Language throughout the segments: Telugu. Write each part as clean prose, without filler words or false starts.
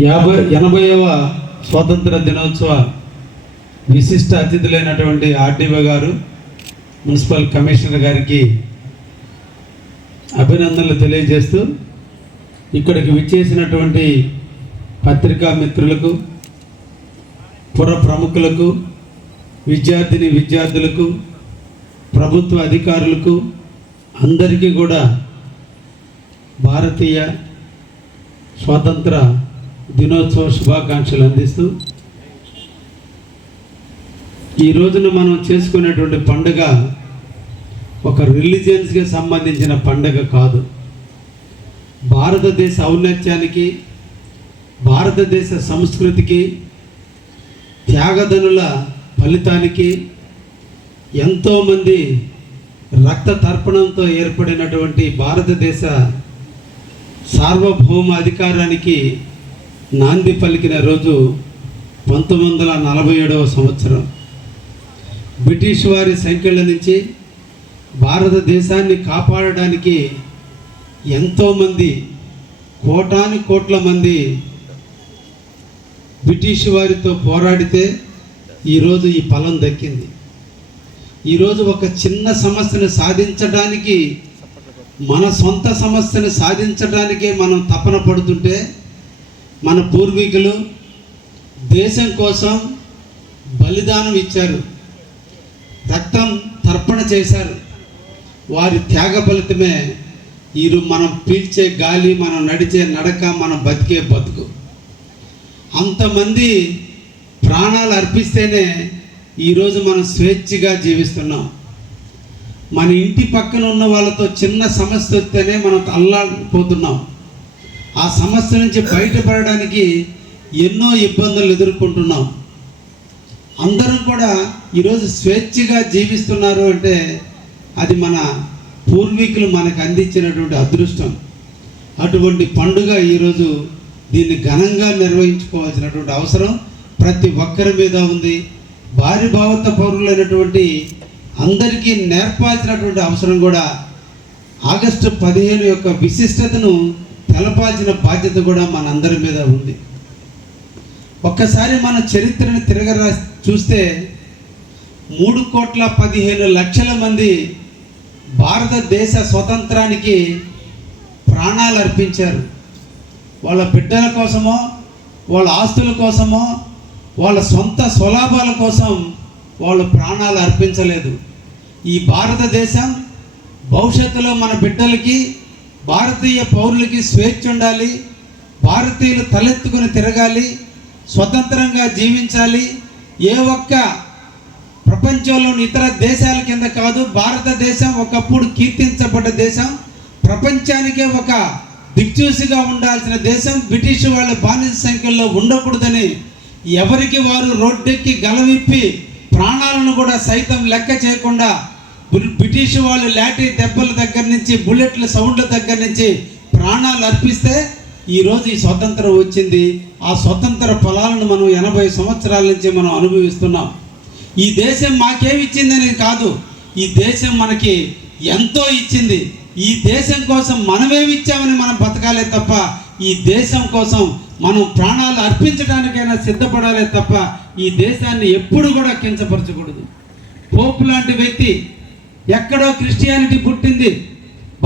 80వ స్వాతంత్ర దినోత్సవ విశిష్ట అతిథులైనటువంటి ఆర్డీఓ గారు, మున్సిపల్ కమిషనర్ గారికి అభినందనలు తెలియజేస్తూ, ఇక్కడికి విచ్చేసినటువంటి పత్రికా మిత్రులకు, పుర ప్రముఖులకు, విద్యార్థులకు, ప్రభుత్వ అధికారులకు అందరికీ కూడా భారతీయ స్వాతంత్ర దినోత్సవ శుభాకాంక్షలు అందిస్తూ, ఈ రోజున మనం చేసుకునేటువంటి పండుగ ఒక రిలీజియన్స్కి సంబంధించిన పండుగ కాదు. భారతదేశ ఔన్నత్యానికి, భారతదేశ సంస్కృతికి, త్యాగదనుల ఫలితానికి, ఎంతోమంది రక్త తర్పణంతో ఏర్పడినటువంటి భారతదేశ సార్వభౌమ అధికారానికి నాంది పలికిన రోజు 1947వ సంవత్సరం. బ్రిటిష్ వారి సంఖ్యల నుంచి భారతదేశాన్ని కాపాడడానికి ఎంతోమంది, కోట్ల మంది బ్రిటిష్ వారితో పోరాడితే ఈరోజు ఈ ఫలం దక్కింది. ఈరోజు ఒక చిన్న సమస్యను సాధించడానికి, మన సొంత సమస్యను సాధించడానికే మనం తపన పడుతుంటే, మన పూర్వీకులు దేశం కోసం బలిదానం ఇచ్చారు, రక్తం తర్పణ చేశారు. వారి త్యాగ ఫలితమే ఈరోజు మనం పీల్చే గాలి, మనం నడిచే నడక, మనం బతికే బతుకు. అంతమంది ప్రాణాలు అర్పిస్తేనే ఈరోజు మనం స్వేచ్ఛగా జీవిస్తున్నాం. మన ఇంటి పక్కన ఉన్న వాళ్ళతో చిన్న సమస్య వస్తేనే మనం అల్లాడిపోతున్నాం. ఆ సమస్య నుంచి బయటపడడానికి ఎన్నో ఇబ్బందులు ఎదుర్కొంటున్నాం. అందరం కూడా ఈరోజు స్వేచ్ఛగా జీవిస్తున్నారు అంటే అది మన పూర్వీకులు మనకు అందించినటువంటి అదృష్టం. అటువంటి పండుగ ఈరోజు దీన్ని ఘనంగా నిర్వహించుకోవాల్సినటువంటి అవసరం ప్రతి ఒక్కరి మీద ఉంది. భారీ భావత పౌరులైనటువంటి అందరికీ నేర్పాల్సినటువంటి అవసరం కూడా, ఆగస్టు 15 యొక్క విశిష్టతను తెలపాల్సిన బాధ్యత కూడా మనందరి మీద ఉంది. ఒక్కసారి మన చరిత్రను చూస్తే 3,15,00,000 మంది భారతదేశ స్వతంత్రానికి ప్రాణాలు అర్పించారు. వాళ్ళ బిడ్డల కోసమో, వాళ్ళ ఆస్తుల కోసమో, వాళ్ళ సొంత స్వలాభాల కోసం వాళ్ళు ప్రాణాలు అర్పించలేదు. ఈ భారతదేశం భవిష్యత్తులో మన బిడ్డలకి, భారతీయ పౌరులకి స్వేచ్ఛ ఉండాలి, భారతీయులు తలెత్తుకుని తిరగాలి, స్వతంత్రంగా జీవించాలి. ఏ ఒక్క ప్రపంచంలోని ఇతర దేశాల కింద కాదు, భారతదేశం ఒకప్పుడు కీర్తించబడ్డ దేశం, ప్రపంచానికే ఒక దిక్చూసిగా ఉండాల్సిన దేశం. బ్రిటిష్ వాళ్ళ బానిస సంఖ్యలో ఉండకూడదని ఎవరికి వారు రోడ్డెక్కి గలవిప్పి ప్రాణాలను కూడా సైతం లెక్క చేయకుండా బ్రిటిష్ వాళ్ళు లాఠీ దెబ్బల దగ్గర నుంచి, బుల్లెట్ల సౌండ్ల దగ్గర నుంచి ప్రాణాలు అర్పిస్తే ఈరోజు ఈ స్వతంత్రం వచ్చింది. ఆ స్వతంత్ర ఫలాలను మనం 80 సంవత్సరాల నుంచి మనం అనుభవిస్తున్నాం. ఈ దేశం మాకేమిచ్చిందని కాదు, ఈ దేశం మనకి ఎంతో ఇచ్చింది. ఈ దేశం కోసం మనమేమిచ్చామని మనం బతకాలే తప్ప, ఈ దేశం కోసం మనం ప్రాణాలు అర్పించడానికైనా సిద్ధపడాలే తప్ప ఈ దేశాన్ని ఎప్పుడు కూడా కించపరచకూడదు. పోప్ లాంటి వ్యక్తి, ఎక్కడో క్రిస్టియానిటీ పుట్టింది,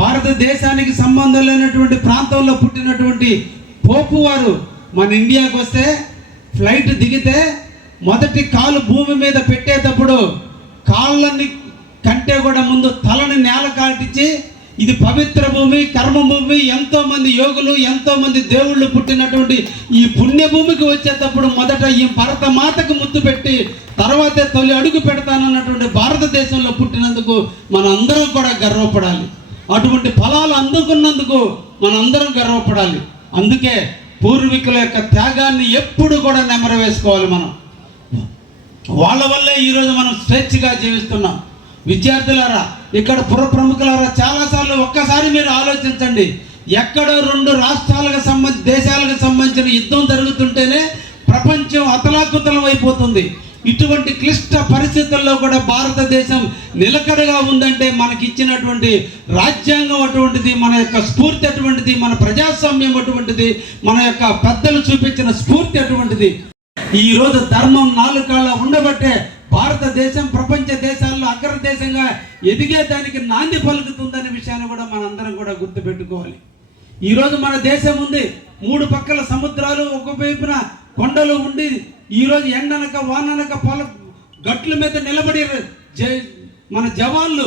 భారతదేశానికి సంబంధం లేనటువంటి ప్రాంతంలో పుట్టినటువంటి పోపు వారు మన ఇండియాకు వస్తే ఫ్లైట్ దిగితే మొదటి కాలు భూమి మీద పెట్టేటప్పుడు కాళ్ళని కంటే కూడా ముందు తలని నేల కాటించి, ఇది పవిత్ర భూమి, కర్మ భూమి, ఎంతోమంది యోగులు, ఎంతోమంది దేవుళ్ళు పుట్టినటువంటి ఈ పుణ్యభూమికి వచ్చేటప్పుడు మొదట ఈ భరత మాతకు ముద్దు పెట్టి తర్వాతే తొలి అడుగు పెడతానన్నటువంటి భారతదేశంలో పుట్టినందుకు మనందరం కూడా గర్వపడాలి. అటువంటి ఫలాలు అందుకున్నందుకు మనందరం గర్వపడాలి. అందుకే పూర్వీకుల యొక్క త్యాగాన్ని ఎప్పుడు కూడా నెమరు వేసుకోవాలి. మనం వాళ్ళ వల్లే ఈరోజు మనం స్వేచ్ఛగా జీవిస్తున్నాం. విద్యార్థులారా, ఇక్కడ పుర ప్రముఖులారా, చాలాసార్లు ఒక్కసారి మీరు ఆలోచించండి. ఎక్కడో 2 దేశాలకు సంబంధించిన యుద్ధం జరుగుతుంటేనే ప్రపంచం అతలాకుతలం అయిపోతుంది. ఇటువంటి క్లిష్ట పరిస్థితుల్లో కూడా భారతదేశం నిలకడగా ఉందంటే మనకి ఇచ్చినటువంటి రాజ్యాంగం అటువంటిది, మన యొక్క స్ఫూర్తి అటువంటిది, మన ప్రజాస్వామ్యం అటువంటిది, మన యొక్క పెద్దలు చూపించిన స్ఫూర్తి అటువంటిది. ఈరోజు ధర్మం నాలుకాళ్ళ ఉండబట్టే భారతదేశం ప్రపంచ దేశాల్లో అగ్రదేశంగా ఎదిగేదానికి నాంది పలుకుతుందనే విషయాన్ని కూడా మనందరం కూడా గుర్తుపెట్టుకోవాలి. ఈరోజు మన దేశం ఉంది, 3 పక్కల సముద్రాలు, ఒకవైపున కొండలు ఉండి ఈరోజు ఎండనక వాననక గట్ల మీద నిలబడి మన జవాన్లు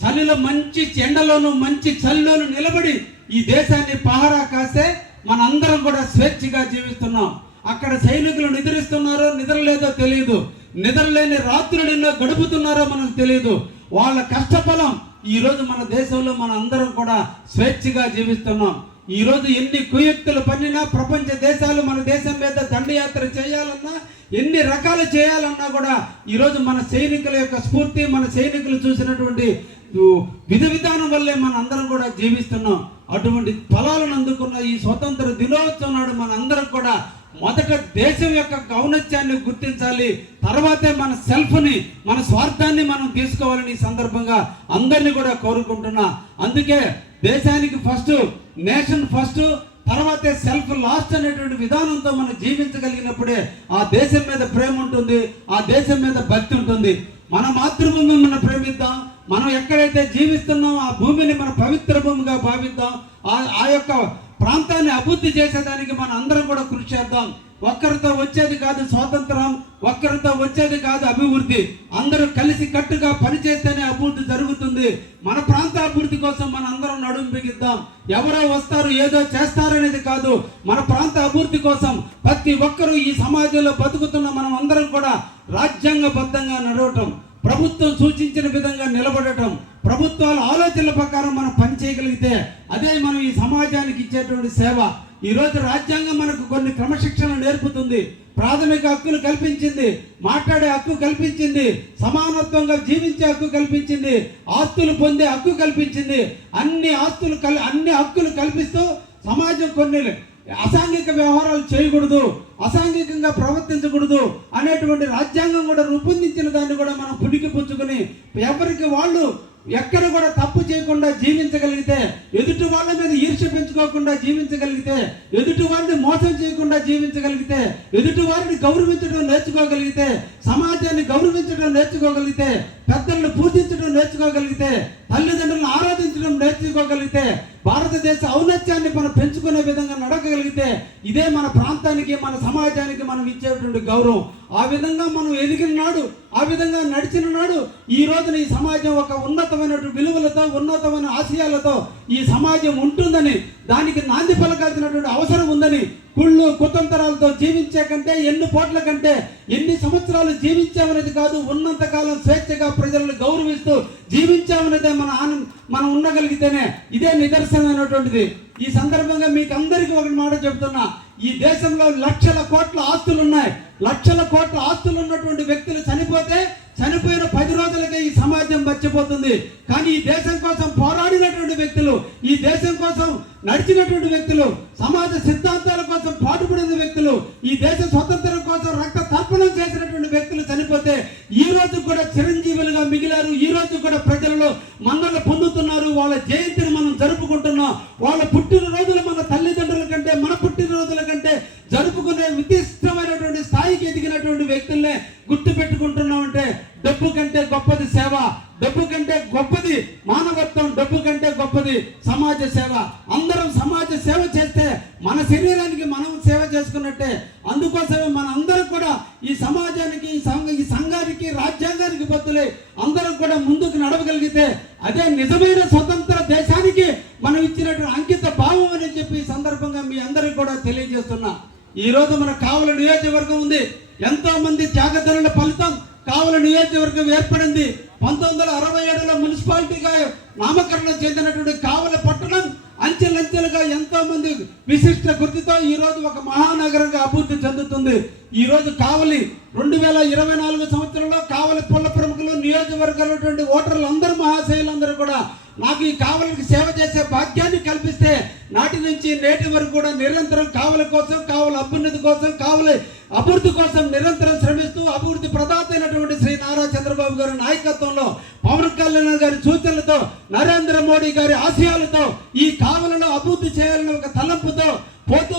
చలిలో మంచి ఎండలోను మంచి చలిలోను నిలబడి ఈ దేశాన్ని పహారా కాస్తే మనందరం కూడా స్వేచ్ఛగా జీవిస్తున్నాం. అక్కడ సైనికులు నిద్రిస్తున్నారో నిద్రలేదో తెలియదు, నిద్రలేని రాత్రులు ఎన్నో గడుపుతున్నారో మనకు తెలియదు. వాళ్ళ కష్టఫలం ఈరోజు మన దేశంలో మన అందరం కూడా స్వేచ్ఛగా జీవిస్తున్నాం. ఈరోజు ఎన్ని కుయుక్తులు పన్నినా ప్రపంచ దేశాలు మన దేశం మీద దండయాత్ర చేయాలన్నా, ఎన్ని రకాలు చేయాలన్నా కూడా ఈరోజు మన సైనికుల యొక్క స్ఫూర్తి, మన సైనికులు చూసినటువంటి విధానం వల్లే మన అందరం కూడా జీవిస్తున్నాం. అటువంటి ఫలాలను అందుకున్న ఈ స్వతంత్ర దినోత్సవం నాడు మన అందరం కూడా మొదట దేశం యొక్క ఔన్నత్యాన్ని గుర్తించాలి, తర్వాతే మన సెల్ఫ్ని, మన స్వార్థాన్ని మనం తీసుకోవాలని ఈ సందర్భంగా అందరినీ కూడా కోరుకుంటున్నా. అందుకే దేశానికి ఫస్ట్, నేషన్ ఫస్ట్, తర్వాతే సెల్ఫ్ లాస్ట్ అనేటువంటి విధానంతో మనం జీవించగలిగినప్పుడే ఆ దేశం మీద ప్రేమ ఉంటుంది, ఆ దేశం మీద భక్తి ఉంటుంది. మన మాతృభూమిని మనం ప్రేమిద్దాం, మనం ఎక్కడైతే జీవిస్తున్నాం ఆ భూమిని మన పవిత్ర భూమిగా భావిద్దాం, ఆ యొక్క ప్రాంతాన్ని అభివృద్ధి చేసేదానికి మన అందరం కూడా కృషి చేద్దాం. ఒక్కరితో వచ్చేది కాదు స్వాతంత్రం, ఒక్కరితో వచ్చేది కాదు అభివృద్ధి. అందరూ కలిసి కట్టుగా పనిచేస్తేనే అభివృద్ధి జరుగుతుంది. మన ప్రాంత అభివృద్ధి కోసం మన అందరం నడుము బిగిద్దాం. ఎవరో వస్తారు ఏదో చేస్తారనేది కాదు, మన ప్రాంత అభివృద్ధి కోసం ప్రతి ఒక్కరూ ఈ సమాజంలో బతుకుతున్న మనం అందరం కూడా రాజ్యాంగబద్ధంగా నడవటం, ప్రభుత్వం సూచించిన విధంగా నిలబడటం, ప్రభుత్వాల ఆలోచనల ప్రకారం మనం పని చేయగలిగితే అదే మనం ఈ సమాజానికి ఇచ్చేటువంటి సేవ. ఈరోజు రాజ్యాంగం మనకు కొన్ని క్రమశిక్షణ నేర్పుతుంది, ప్రాథమిక హక్కులు కల్పించింది, మాట్లాడే హక్కు కల్పించింది, సమానత్వంగా జీవించే హక్కు కల్పించింది, ఆస్తులు పొందే హక్కు కల్పించింది. అన్ని హక్కులు కల్పిస్తూ సమాజం కొన్ని అసాంఘిక వ్యవహారాలు చేయకూడదు, అసాంఘికంగా ప్రవర్తించకూడదు అనేటువంటి రాజ్యాంగం కూడా రూపొందించిన దాన్ని కూడా మనం పుణికి పుచ్చుకొని ఎవరికి వాళ్ళు ఎక్కడ కూడా తప్పు చేయకుండా జీవించగలిగితే, ఎదుటి వాళ్ళ మీద ఈర్ష్య పెంచుకోకుండా జీవించగలిగితే, ఎదుటి వారిని మోసం చేయకుండా జీవించగలిగితే, ఎదుటి వారిని గౌరవించడం నేర్చుకోగలిగితే, సమాజాన్ని గౌరవించడం నేర్చుకోగలిగితే, పెద్దలను పూజించడం నేర్చుకోగలిగితే, తల్లిదండ్రులను ఆరాధించడం నేర్చుకోగలిగితే, భారతదేశ ఔన్నత్యాన్ని మనం పెంచుకునే విధంగా నడకగలిగితే ఇదే మన ప్రాంతానికి, మన సమాజానికి మనం ఇచ్చేటువంటి గౌరవం. ఆ విధంగా మనం ఎదిగిన నాడు, ఆ విధంగా నడిచిన నాడు ఈ రోజున ఈ సమాజం ఒక ఉన్నతమైన విలువలతో, ఉన్నతమైన ఆశయాలతో ఈ సమాజం ఉంటుందని, దానికి నాంది పలకాల్సినటువంటి అవసరం ఉందని, కుళ్ళు కుతంత్రాలతో జీవించే కంటే, ఎన్ని పోట్ల కంటే ఎన్ని సంవత్సరాలు జీవించామనేది కాదు, ఉన్నంతకాలం స్వేచ్ఛగా ప్రజలను గౌరవిస్తూ జీవించామనేదే మనం ఉండగలిగితేనే ఇదే నిదర్శనమైనటువంటిది. ఈ సందర్భంగా మీకు అందరికీ ఒకటి మాట చెప్తున్నా, ఈ దేశంలో లక్షల కోట్ల ఆస్తులు ఉన్నాయి. లక్షల కోట్ల ఆస్తులు ఉన్నటువంటి వ్యక్తులు చనిపోతే చనిపోయిన 10 రోజులకే ఈ సమాజం మర్చిపోతుంది. కానీ ఈ దేశం కోసం పోరాడినటువంటి వ్యక్తులు, ఈ దేశం కోసం నడిచినటువంటి వ్యక్తులు, సమాజ సిద్ధాంతాల కోసం పాటుపడిన వ్యక్తులు, ఈ దేశ స్వతంత్రం కోసం రక్త తర్పణం చేసినటువంటి వ్యక్తులు చనిపోతే ఈ రోజు కూడా చిరంజీవులుగా మిగిలారు. ఈ రోజు కూడా ప్రజలలో మన్నలు పొందుతున్నారు. వాళ్ళ జయంతిని మనం జరుపుకుంటున్నాం. వాళ్ళ పుట్టినరోజులు మన తల్లిదండ్రుల కంటే, మన పుట్టినరోజుల కంటే జరుపుకునే విశిష్టమైనటువంటి స్థాయికి ఎదిగినటువంటి వ్యక్తుల్నే గుర్తు పెట్టుకుంటున్నామంటే డబ్బు కంటే గొప్పది సేవ, డబ్బు కంటే గొప్పది మానవత్వం, డబ్బు కంటే గొప్పది సమాజ సేవ. అందరం సమాజ సేవ చేస్తే మన శరీరానికి మనం సేవ చేసుకున్నట్టే. అందుకోసమే మన అందరం కూడా ఈ సమాజానికి, ఈ సంఘానికి, రాజ్యాంగానికి బదులై అందరం కూడా ముందుకు నడవగలిగితే అదే నిజమైన స్వతంత్ర దేశానికి మనం ఇచ్చినటువంటి అంకిత భావం అని చెప్పి ఈ సందర్భంగా మీ అందరికీ కూడా తెలియజేస్తున్నా. ఈ రోజు మన కావలి నియోజకవర్గం ఉంది. ఎంతో మంది త్యాగధనుల ఫలితం కావలి నియోజకవర్గం ఏర్పడింది. 1967లో మున్సిపాలిటీగా నామకరణం చెందినటువంటి కావలి పట్టణం అంచెలంచెలుగా ఎంతో మంది విశిష్ట గుర్తితో ఈ రోజు ఒక మహానగరంగా అభివృద్ధి చెందుతుంది. ఈ రోజు కావలి 2024 సంవత్సరంలో కావలి పుల్ల ప్రముఖులు, నియోజకవర్గంలో ఓటర్లు అందరూ, మహాశయులందరూ కూడా నాకు ఈ కావలికి సేవ చేసే భాగ్యాన్ని కల్పిస్తే నాటి నుంచి నేటి వరకు కూడా నిరంతరం కావలి కోసం, కావలి అభ్యున్నతి కోసం, కావలి అభివృద్ధి కోసం నిరంతరం శ్రమిస్తూ అభివృద్ధి ప్రదాత అయినటువంటి శ్రీ నారా చంద్రబాబు గారి నాయకత్వంలో, పవన్ కళ్యాణ్ గారి సూచనలతో, నరేంద్ర మోడీ గారి ఆశయాలతో ఈ కావలిలో అభివృద్ధి చేయాలని ఒక తలంపుతో పోతూ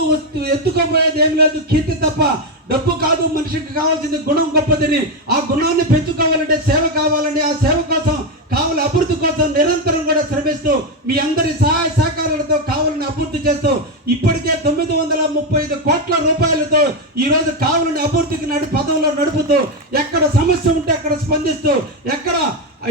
ఎత్తుకోబోయేది ఏం లేదు, కీర్తి తప్ప. డబ్బు కాదు, మనిషికి కావాల్సింది గుణం గొప్పదని. ఆ గుణాన్ని పెంచుకోవాలంటే సేవ కావాలని, ఆ సేవ కోసం కావలి అభివృద్ధి కోసం నిరంతరం కూడా శ్రమిస్తూ మీ అందరి సహాయ సహకారాలతో కావలిని అభివృద్ధి చేస్తూ ఇప్పటికే 935 కోట్ల రూపాయలతో ఈరోజు కావలిని అభివృద్ధికి పదంలో నడుపుతూ, ఎక్కడ సమస్య ఉంటే అక్కడ స్పందిస్తూ, ఎక్కడ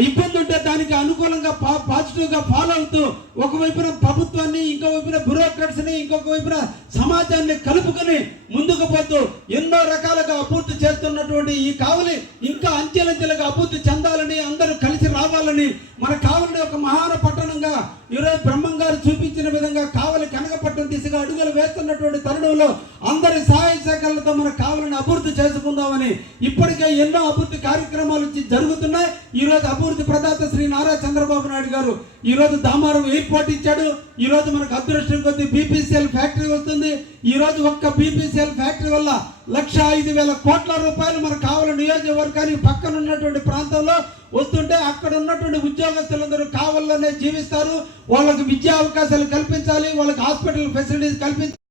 ఇబ్బంది ఉంటే దానికి అనుకూలంగా పాజిటివ్గా ఫాలో అవుతూ, ఒకవైపున ప్రభుత్వాన్ని, ఇంకో వైపున బ్యూరోక్రాట్స్ని, ఇంకొక వైపున సమాజాన్ని కలుపుకొని ముందుకు పోతూ ఎన్నో రకాలుగా అభివృద్ధి చేస్తున్నటువంటి ఈ కావలి ఇంకా అంచెలంచెలుగా అభివృద్ధి చెందాలని, అందరూ కలిసి రావాలని, మన కావలిని ఒక మహాన పట్టణంగా ఈరోజు బ్రహ్మం గారు చూపించిన విధంగా కావలి కనకపట్నం దిశగా అడుగులు వేస్తున్నటువంటి తరుణంలో అందరి సహాయ శాఖలతో మన కావలిని అభివృద్ధి చేసుకుందామని ఇప్పటికే ఎన్నో అభివృద్ధి కార్యక్రమాలు జరుగుతున్నాయి. ఈరోజు అభివృద్ధి ప్రదాత శ్రీ నారా చంద్రబాబు నాయుడు గారు ఈరోజు దామారం ఎయిర్పోర్ట్ ఇచ్చాడు. ఈరోజు మనకు అదృష్టం కొద్ది బీపీసీఎల్ ఫ్యాక్టరీ వస్తుంది. ఈరోజు ఒక్క బీపీసీఎల్ ఫ్యాక్టరీ వల్ల 1,05,000 కోట్ల రూపాయలు మన కావలి నియోజకవర్గానికి పక్కన ఉన్నటువంటి ప్రాంతంలో వస్తుంటే, అక్కడ ఉన్నటువంటి ఉద్యోగస్తులందరూ కావలిలోనే జీవిస్తారు. వాళ్ళకి విద్యా అవకాశాలు కల్పించాలి, వాళ్ళకి హాస్పిటల్ ఫెసిలిటీస్ కల్పించాలి,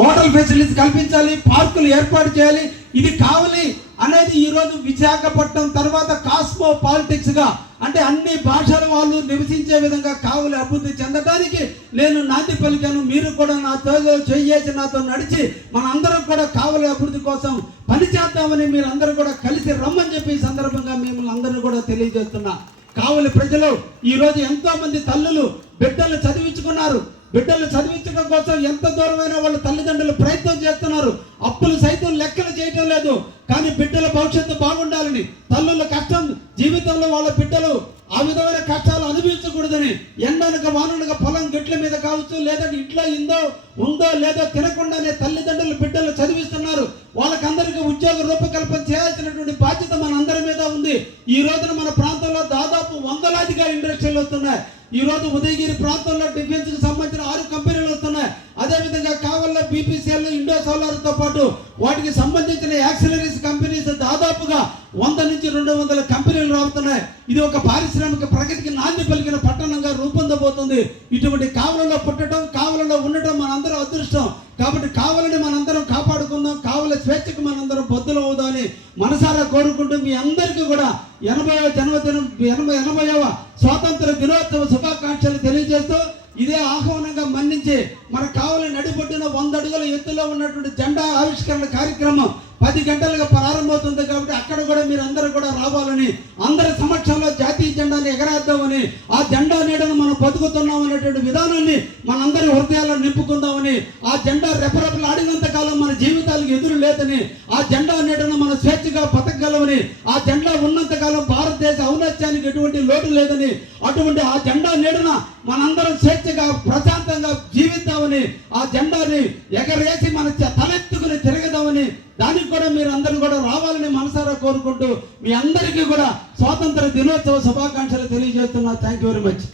హోటల్ ఫెసిలిటీస్ కల్పించాలి, పార్కులు ఏర్పాటు చేయాలి. ఇది కావలి అనేది ఈరోజు విశాఖపట్నం తర్వాత కాస్మో పాలిటిక్స్ గా, అంటే అన్ని భాషల వాళ్ళు నివసించే విధంగా కావలి అభివృద్ధి చెందడానికి నేను నాంది పలికాను. మీరు కూడా నాతో చేసి నాతో నడిచి మనందరం కూడా కావలి అభివృద్ధి కోసం పనిచేద్దామని మీరందరూ కూడా కలిసి రమ్మని చెప్పి ఈ సందర్భంగా మిమ్మల్ని అందరినీ కూడా తెలియజేస్తున్నా. కావలి ప్రజలు ఈరోజు ఎంతో మంది తల్లులు బిడ్డలు చదివించుకున్నారు. బిడ్డలు చదివించడం కోసం ఎంత దూరమైనా వాళ్ళ తల్లిదండ్రులు ప్రయత్నం చేస్తున్నారు. అప్పులు సైతం లెక్కలు చేయటం లేదు. కానీ బిడ్డల భవిష్యత్తు బాగుండాలని, తల్లుల కష్టం జీవితంలో వాళ్ళ బిడ్డలు ఆ విధమైన కష్టాలు అనుభవించకూడదని ఎండనక వాననక పొలం గట్ల మీద కావచ్చు, లేదంటే ఇంట్లో ఉందో లేదో తినకుండానే తల్లిదండ్రులు బిడ్డలు చదివిస్తున్నారు. వాళ్ళకందరికీ ఉద్యోగ రూపకల్పన చేయాల్సినటువంటి బాధ్యత మన అందరి మీద ఉంది. ఈ రోజున మన ప్రాంతంలో దాదాపు 100లాదిగా ఇండస్ట్రీలు వస్తున్నాయి. ఈ రోజు ఉదయగిరి ప్రాంతంలో డిఫెన్స్ కి సంబంధించిన 6 కంపెనీలు వస్తున్నాయి. అదేవిధంగా కావలిలో బీపీసీఎల్, ఇండో సోలార్ తో పాటు వాటికి సంబంధించిన యాక్సిలరీస్ కంపెనీస్ దాదాపుగా 100 నుంచి 200 కంపెనీలు రాబోతున్నాయి. ఇది ఒక పారిశ్రామిక ప్రగతికి నాంది పలికిన పట్టణంగా రూపొందబోతుంది. ఇటువంటి కావలిలో పుట్టడం, కావలిలో ఉండటం మనందరం అదృష్టం. కాబట్టి కావలిని మనందరం కాపాడుకుందాం, కావలి స్వేచ్ఛకు మనందరం బద్దులు అవుదామని మనసారా కోరుకుంటూ మీ అందరికీ కూడా 80వ జన్మదినం 80వ స్వాతంత్ర దినోత్సవ శుభాకాంక్షలు తెలియజేస్తూ, ఇదే ఆహ్వానంగా మన్నించి మన కావలి నడిబొడ్డున 100 అడుగుల ఎత్తులో ఉన్నటువంటి జెండా ఆవిష్కరణ కార్యక్రమం 10 గంటలుగా ప్రారంభమవుతుంది. కాబట్టి అక్కడ కూడా మీరు అందరూ కూడా రావాలని, అందరి సమక్షంలో జాతీయ జెండాని ఎగరేద్దామని, ఆ జెండా నీడను మనం బతుకుతున్నాం అనేటువంటి విధానాన్ని మనందరి హృదయాల్లో నింపుకుందామని, ఆ జెండా రెపరెపలు ఆడినంత కాలం మన జీవితాలకు ఎదురు లేదని, ఆ జెండా నీడను మనం స్వేచ్ఛగా బతకగలమని, ఆ జెండా ఉన్నంత కాలం భారతదేశ ఔన్నత్యానికి ఎటువంటి లోటు లేదని, అటువంటి ఆ జెండా నీడన మనందరం స్వేచ్ఛగా ప్రశాంతంగా జీవిద్దామని, ఆ జెండాని ఎగరేసి మన తలెత్తుకుని తిరగదామని, దానికి కూడా మీరు అందరూ కూడా రావాలని మనసారా కోరుకుంటూ మీ అందరికీ కూడా స్వాతంత్ర దినోత్సవ శుభాకాంక్షలు తెలియజేస్తున్నా. Thank you very much.